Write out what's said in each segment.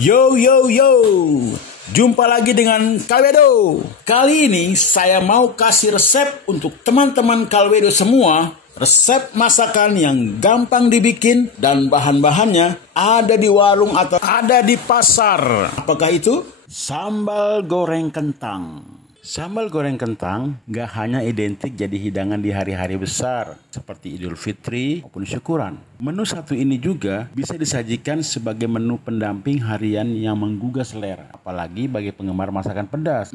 Yo yo yo, jumpa lagi dengan Kalwedo. Kali ini saya mau kasih resep untuk teman-teman Kalwedo semua. Resep masakan yang gampang dibikin dan bahan-bahannya ada di warung atau ada di pasar. Apakah itu? Sambal goreng kentang. Sambal goreng kentang gak hanya identik jadi hidangan di hari-hari besar seperti Idul Fitri maupun syukuran. Menu satu ini juga bisa disajikan sebagai menu pendamping harian yang menggugah selera, apalagi bagi penggemar masakan pedas.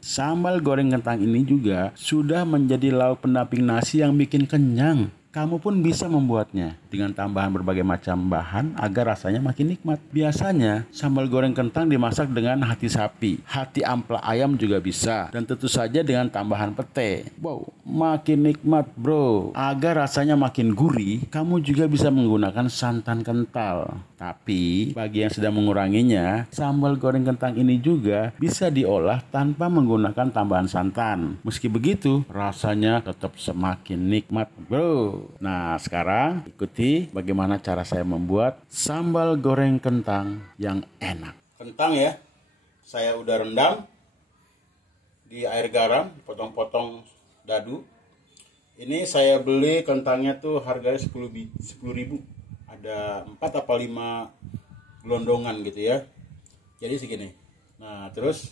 Sambal goreng kentang ini juga sudah menjadi lauk pendamping nasi yang bikin kenyang. Kamu pun bisa membuatnya dengan tambahan berbagai macam bahan agar rasanya makin nikmat. Biasanya sambal goreng kentang dimasak dengan hati sapi, hati ampla ayam juga bisa, dan tentu saja dengan tambahan pete. Wow, makin nikmat bro. Agar rasanya makin gurih, kamu juga bisa menggunakan santan kental. Tapi bagi yang sedang menguranginya, sambal goreng kentang ini juga bisa diolah tanpa menggunakan tambahan santan. Meski begitu, rasanya tetap semakin nikmat bro. Nah, sekarang ikuti bagaimana cara saya membuat sambal goreng kentang yang enak. Kentang ya, saya udah rendam di air garam, potong-potong dadu. Ini saya beli kentangnya tuh harganya 10.000. Ada 4 apa 5 gelondongan gitu ya. Jadi segini. Nah, terus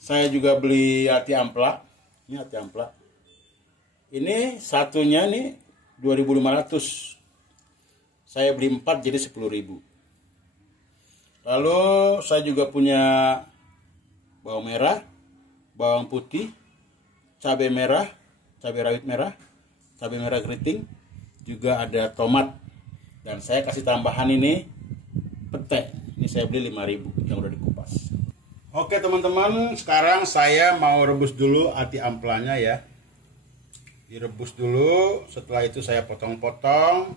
saya juga beli hati ampla. Ini hati ampla. Ini satunya nih 2.500. Saya beli 4 jadi 10.000. Lalu saya juga punya bawang merah, bawang putih, cabai merah, cabai rawit merah, cabai merah keriting, juga ada tomat. Dan saya kasih tambahan ini pete. Ini saya beli 5.000 yang udah dikupas. Oke teman-teman, sekarang saya mau rebus dulu hati amplanya ya. Direbus dulu, setelah itu saya potong-potong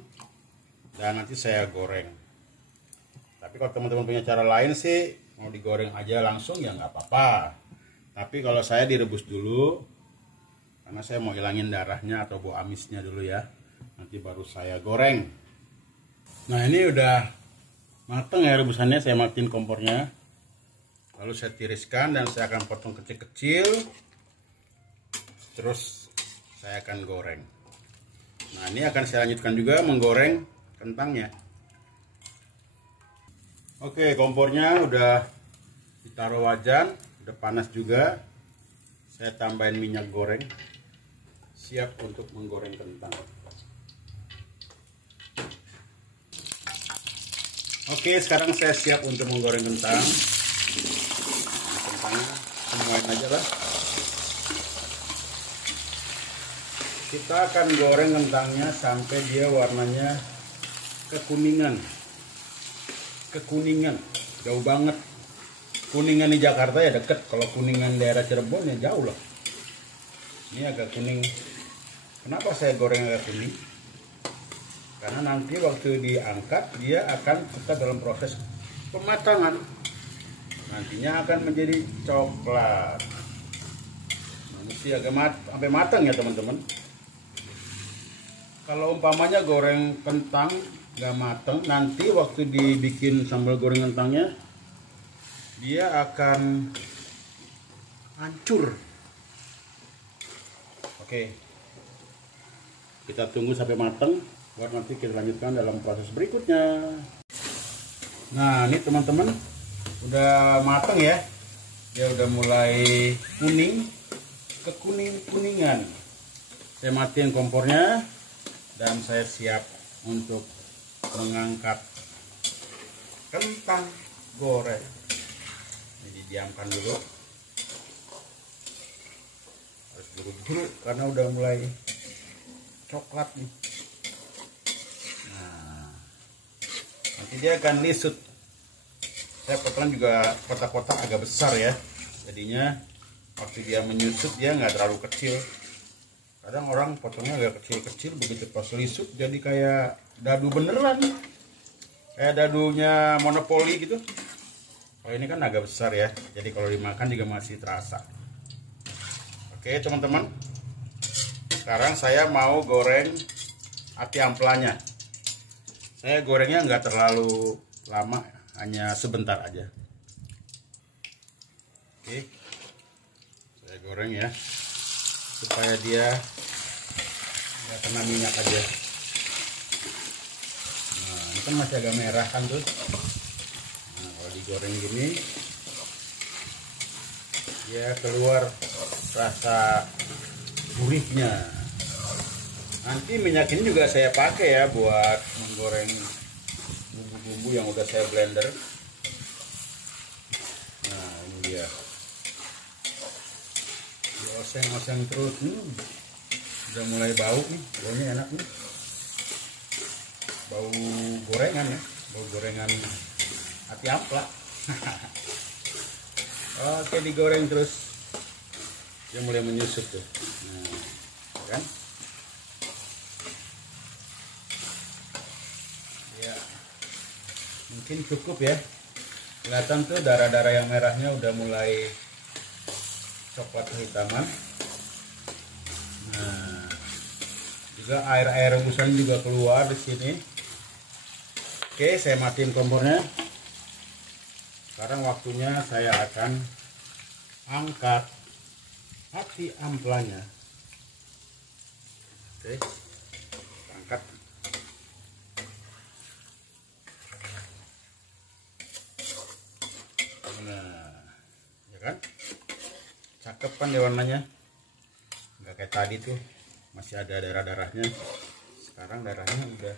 dan nanti saya goreng. Tapi kalau teman-teman punya cara lain sih, mau digoreng aja langsung ya nggak apa-apa. Tapi kalau saya direbus dulu, karena saya mau hilangin darahnya atau bau amisnya dulu ya. Nanti baru saya goreng. Nah ini udah mateng ya rebusannya, saya matiin kompornya. Lalu saya tiriskan dan saya akan potong kecil-kecil. Terus saya akan goreng. Nah ini akan saya lanjutkan juga menggoreng kentangnya. Oke, kompornya udah ditaruh wajan, udah panas juga. Saya tambahin minyak goreng. Siap untuk menggoreng kentang. Oke, sekarang saya siap untuk menggoreng kentang. Kentangnya semuain aja lah. Kita akan goreng kentangnya sampai dia warnanya kekuningan. Kekuningan, jauh banget. Kuningan di Jakarta ya deket. Kalau kuningan daerah Cirebon ya jauh lah. Ini agak kuning. Kenapa saya goreng agak kuning? Karena nanti waktu diangkat dia akan tetap dalam proses pematangan. Nantinya akan menjadi coklat. Nah, mesti agak sampai matang ya teman-teman. Kalau umpamanya goreng kentang gak mateng, nanti waktu dibikin sambal goreng kentangnya dia akan hancur. Oke, kita tunggu sampai mateng, buat nanti kita lanjutkan dalam proses berikutnya. Nah ini teman-teman udah mateng ya, dia udah mulai kuning, kekuningan. Saya matiin kompornya. Dan saya siap untuk mengangkat kentang goreng. Jadi diamkan dulu. Harus buru-buru karena udah mulai coklat nih. Nah, nanti dia akan lisut. Saya potong juga kotak-kotak agak besar ya. Jadinya waktu dia menyusut dia nggak terlalu kecil. Kadang orang potongnya agak kecil-kecil, begitu pas lisut jadi kayak dadu beneran. Kayak dadunya monopoli gitu. Kalau ini kan agak besar ya, jadi kalau dimakan juga masih terasa. Oke teman-teman, sekarang saya mau goreng hati amplanya. Saya gorengnya nggak terlalu lama, hanya sebentar aja. Oke, saya goreng ya, supaya dia nggak kena minyak aja. Nah, ini kan masih agak merah kan tuh. Nah, kalau digoreng gini, dia keluar rasa gurihnya. Nanti minyak ini juga saya pakai ya buat menggoreng bumbu-bumbu yang udah saya blender. Nah, ini dia. Dioseng-oseng terus. Udah mulai bau nih, baunya enak nih. Bau gorengan ya, bau gorengan hati ampla. Oke, digoreng terus. Dia mulai menyusut tuh. Nah, kan? Ya, mungkin cukup ya. Kelihatan tuh darah-darah yang merahnya udah mulai coklat kehitaman. Nah, juga air-air rebusan juga keluar di sini. Oke, saya matiin kompornya. Sekarang waktunya saya akan angkat hati amplanya. Oke, angkat. Nah, ya kan? Cakep kan ya warnanya? Nggak kayak tadi tuh, masih ada darah-darahnya. Sekarang darahnya udah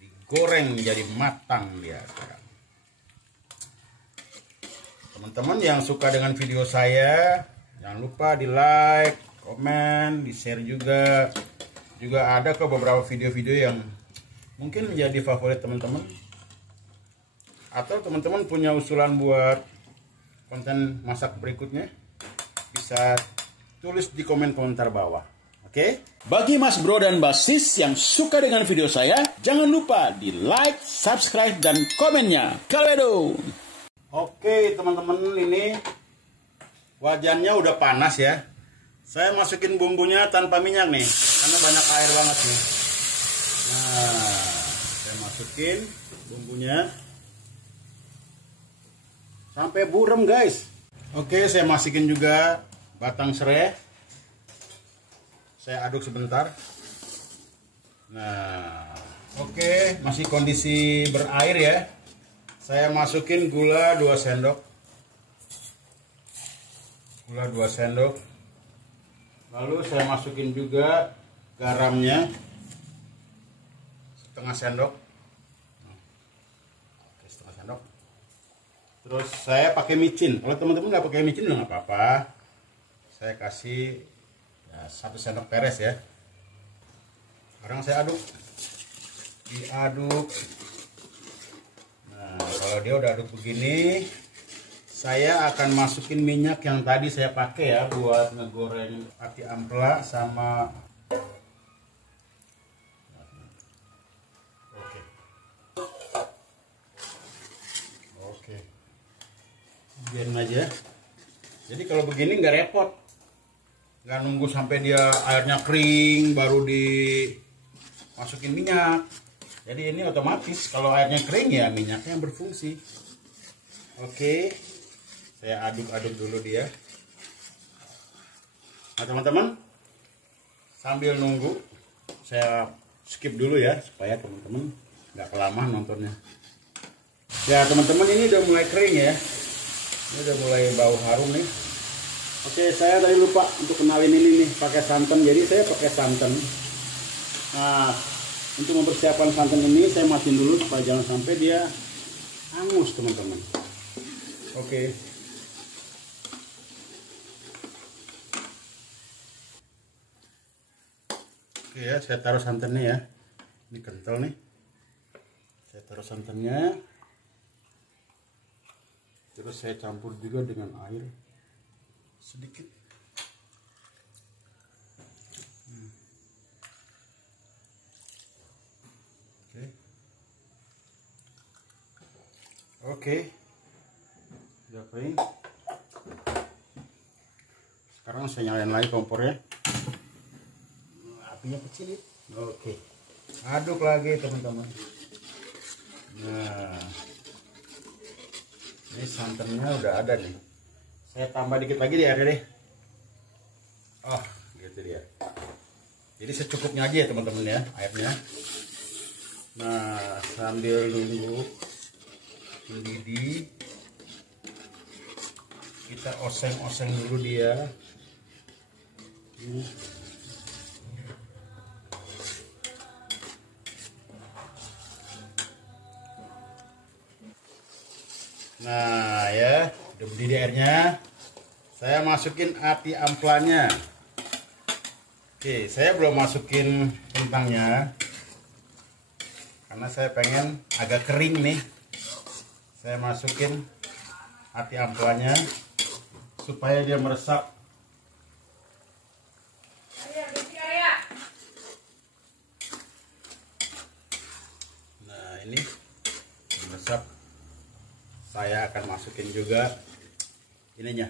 digoreng jadi matang dia sekarang. Teman-teman yang suka dengan video saya, jangan lupa di like, komen, di share juga. Juga ada ke beberapa video-video yang mungkin menjadi favorit teman-teman. Atau teman-teman punya usulan buat konten masak berikutnya, bisa tulis di komen komentar bawah. Oke? Bagi Mas Bro dan Mbak Sis yang suka dengan video saya, jangan lupa di like, subscribe, dan komennya. Kalwedo! Oke teman-teman, ini wajannya udah panas ya. Saya masukin bumbunya tanpa minyak nih, karena banyak air banget nih. Nah, saya masukin bumbunya sampai burem guys. Oke, saya masukin juga batang serai. Saya aduk sebentar. Nah, oke, masih kondisi berair ya. Saya masukin gula 2 sendok. Gula 2 sendok. Lalu saya masukin juga garamnya setengah sendok. Oke, setengah sendok. Terus saya pakai micin. Kalau teman-teman nggak pakai micin nggak apa-apa. Saya kasih ya, 1 sendok peres ya. Sekarang saya aduk. Diaduk. Nah, kalau dia udah aduk begini, saya akan masukin minyak yang tadi saya pakai ya buat ngegoreng hati ampela sama. Oke. Biarin aja. Jadi kalau begini nggak repot, nggak nunggu sampai dia airnya kering baru dimasukin minyak. Jadi ini otomatis kalau airnya kering ya minyaknya yang berfungsi. Oke, saya aduk-aduk dulu dia. Nah teman-teman, sambil nunggu saya skip dulu ya supaya teman-teman nggak kelamaan nontonnya. Ya teman-teman, ini udah mulai kering ya. Ini udah mulai bau harum nih. Oke, saya tadi lupa untuk kenalin ini nih pakai santan. Jadi saya pakai santan. Nah, untuk mempersiapkan santan ini saya matiin dulu supaya jangan sampai dia hangus teman-teman. Oke. Oke ya, saya taruh santannya ya. Ini kental nih. Saya taruh santannya. Terus saya campur juga dengan air sedikit. Oke. Udah kering. Sekarang saya nyalain lagi kompornya. Apinya kecil ya. Oke. Aduk lagi teman-teman. Nah, Ini santannya udah ada nih. Saya tambah dikit lagi deh airnya deh. Oh, gitu dia. Jadi secukupnya aja ya teman-teman ya airnya. Nah, sambil nunggu mendidih, kita oseng-oseng dulu dia. Nah ya, udah mendidih airnya. Saya masukin ati amplanya. Oke, saya belum masukin kentangnya karena saya pengen agak kering nih. Saya masukin ati amplanya supaya dia meresap. Nah, ini meresap. Saya akan masukin juga ininya,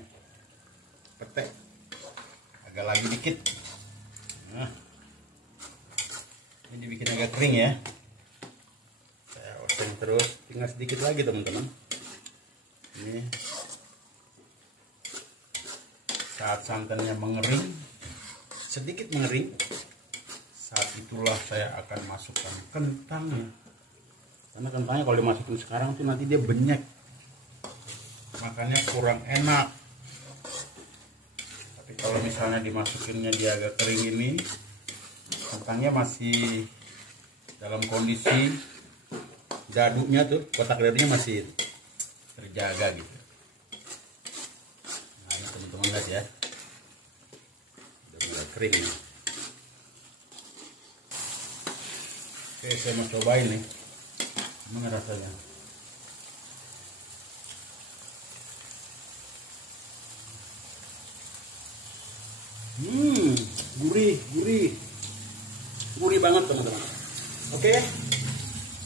petai, agak lagi dikit. Nah, ini dibikin agak kering ya. Saya oseng terus, tinggal sedikit lagi teman-teman. Ini saat santannya mengering, sedikit mengering, saat itulah saya akan masukkan kentangnya. Karena kentangnya kalau dimasukin sekarang tuh nanti dia banyak, makanya kurang enak. Tapi kalau misalnya dimasukinnya dia agak kering ini, kentangnya masih dalam kondisi dadunya tuh, kotak dadunya masih terjaga gitu. Nah, ini teman-teman lihat ya, udah mulai kering nih. Oke, saya mau cobain nih, gimana rasanya. Gurih banget teman-teman. Oke,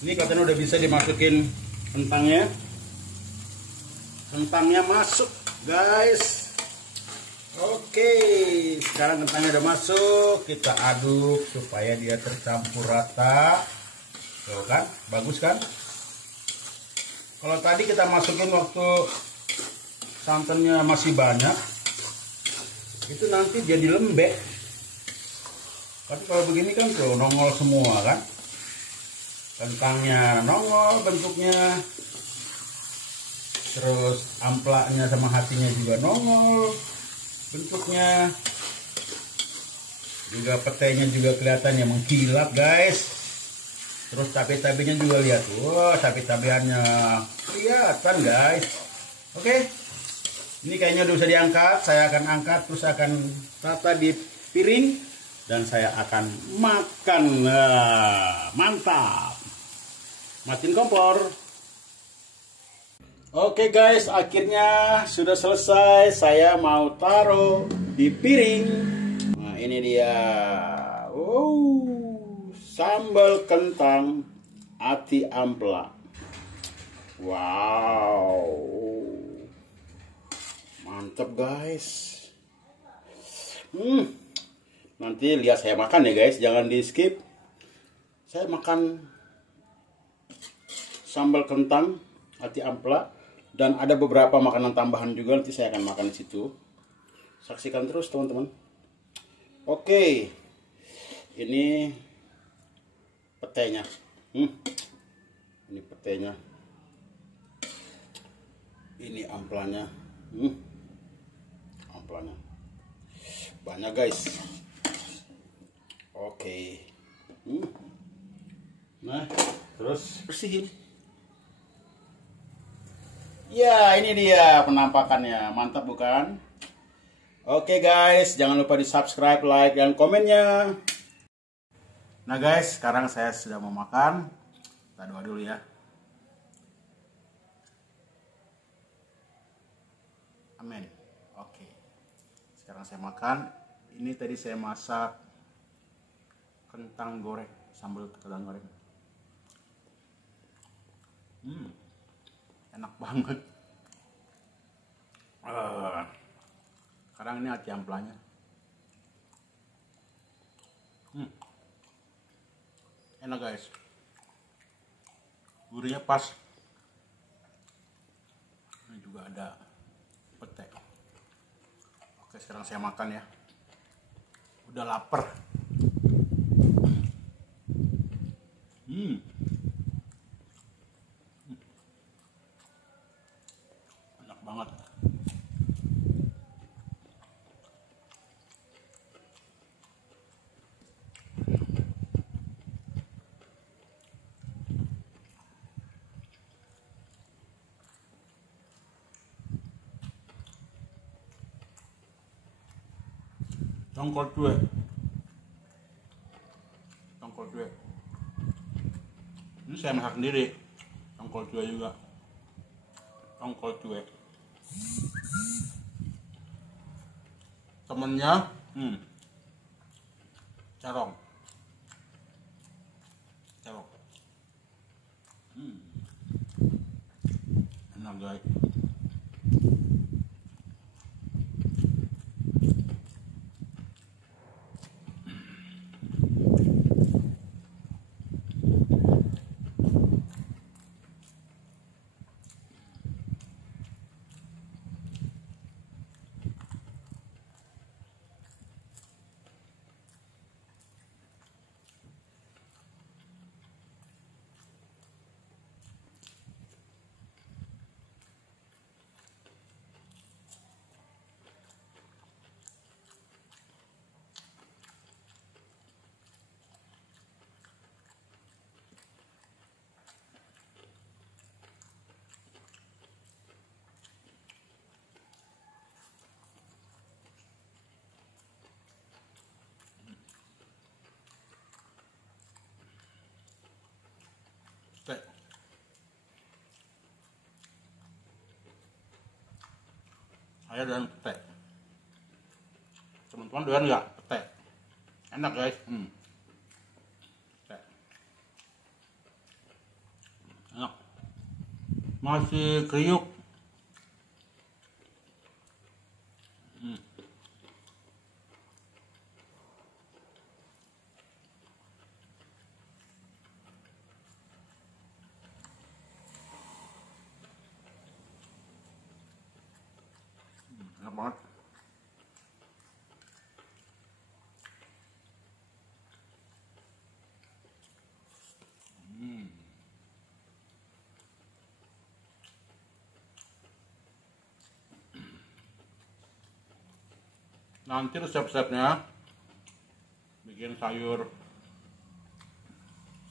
ini katanya udah bisa dimasukin kentangnya. Kentangnya masuk guys. Oke, sekarang kentangnya udah masuk. Kita aduk supaya dia tercampur rata. Tuh kan, bagus kan? Kalau tadi kita masukin waktu santannya masih banyak, itu nanti jadi lembek. Tapi kalau begini kan tuh nongol semua kan, kentangnya nongol bentuknya, terus amplaknya sama hatinya juga nongol bentuknya, juga petainya juga kelihatannya mengkilap guys. Terus cabai-cabainya juga lihat, wah cabai-cabeannya kelihatan guys. Oke, ini kayaknya udah bisa diangkat. Saya akan angkat, terus akan tata di piring, dan saya akan makan. Nah, mantap. Matiin kompor. Oke guys, akhirnya sudah selesai. Saya mau taruh di piring. Nah, ini dia. Sambal kentang ati ampla. Wow. Mantap guys. Nanti lihat saya makan ya guys, jangan di skip. Saya makan sambal kentang ati ampla, dan ada beberapa makanan tambahan juga, nanti saya akan makan di situ. Saksikan terus teman-teman. Oke, ini petainya. Ini petainya. Ini amplanya. Amplanya banyak guys. Oke. Nah, terus bersihin. Ya, ini dia penampakannya. Mantap bukan? Oke guys, jangan lupa di subscribe, like, dan komennya. Nah guys, sekarang saya sudah mau makan. Kita doa dulu ya. Amin. Oke. Sekarang saya makan. Ini tadi saya masak kentang goreng, sambal kentang goreng. Enak banget. Sekarang ini ati amplanya. Enak guys. Gurihnya pas. juga ada pete. Oke, sekarang saya makan ya. Udah lapar. Enak banget. Tongkol cuek. Tongkol cuek. Ini saya masak sendiri. Tongkol cuek juga. Tongkol cuek. Temennya, carong. Carong. Enak guys. Teh. Saya doyan pete. Teman-teman doyan nggak pete? Enak guys. Pete. Enak. Masih kriuk. Enak banget. Nanti resep-resepnya bikin sayur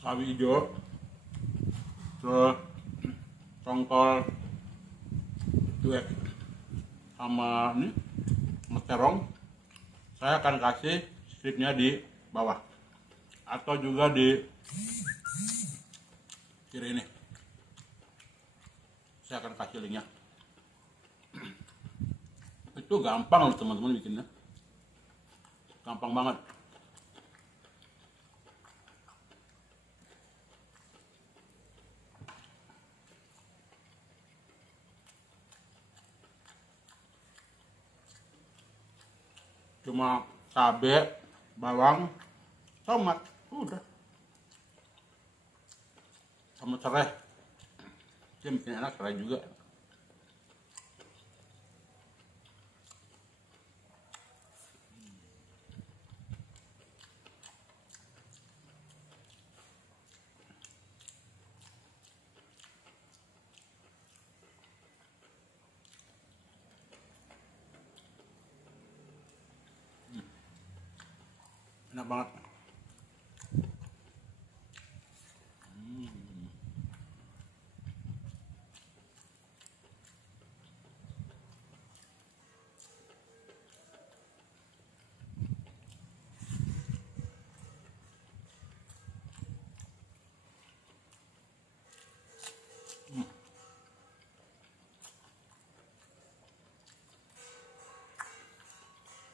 sawi hijau, terus tongkol cuek sama ini terong, saya akan kasih skripnya di bawah atau juga di kiri ini. Saya akan kasih linknya. Itu gampang loh teman-teman bikinnya. Gampang banget. Cuma cabai, bawang, tomat, udah. Sama serai. Dia bikin enak, serai juga. Enak banget.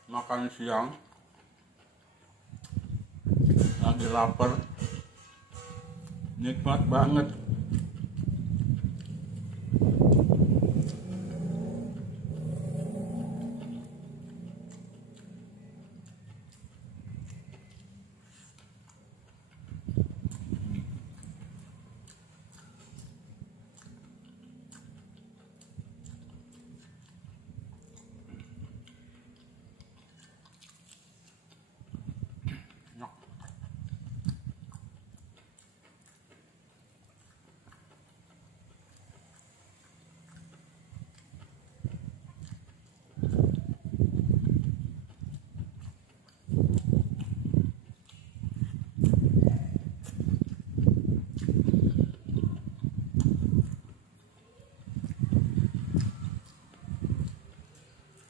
Makan siang lagi lapar, nikmat banget.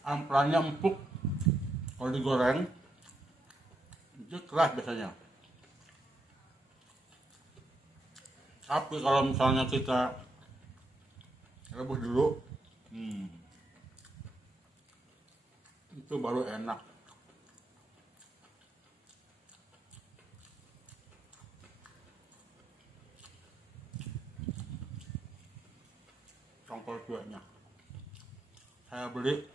Amplasnya empuk, kalau digoreng itu keras biasanya. Tapi kalau misalnya kita rebus dulu, itu baru enak. Tongkol cueknya saya beli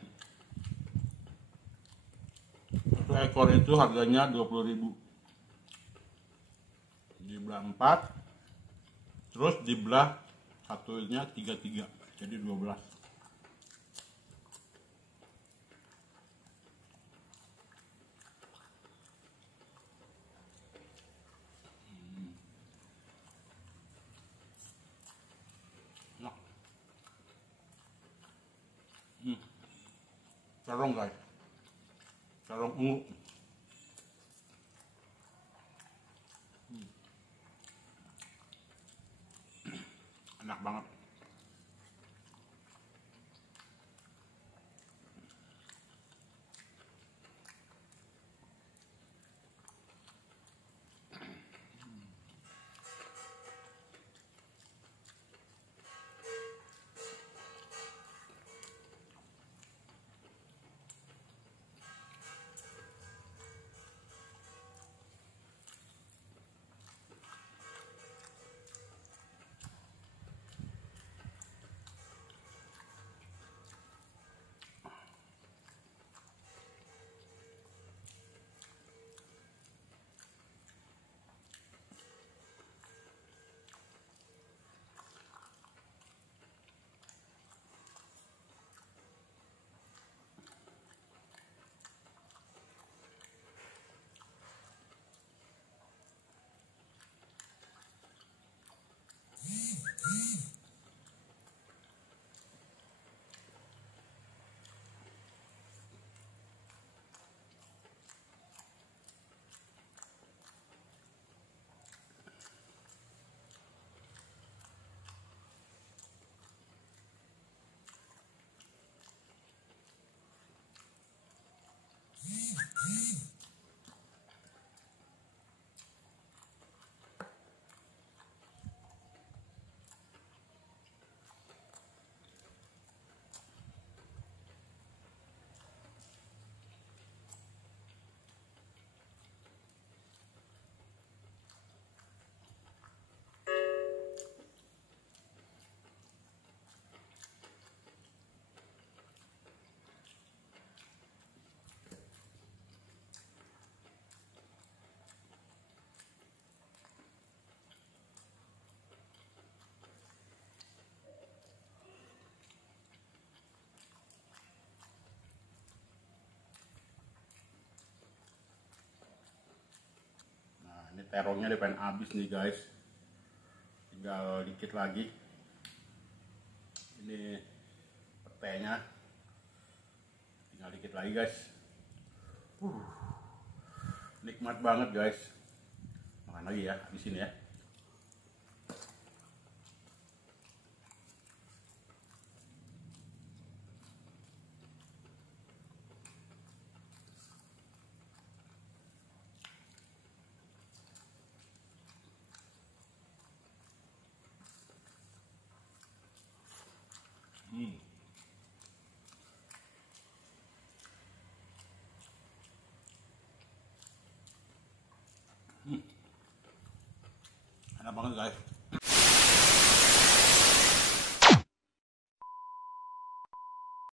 satu ekor itu harganya 20.000, dibelah 4, terus dibelah satunya 3 jadi 12. Nah, terong guys, terong ungu. Enak banget. Ini terongnya udah pengen habis nih guys, tinggal dikit lagi. Ini petenya tinggal dikit lagi guys. Nikmat banget guys. Makan lagi ya di sini ya. Enak banget guys.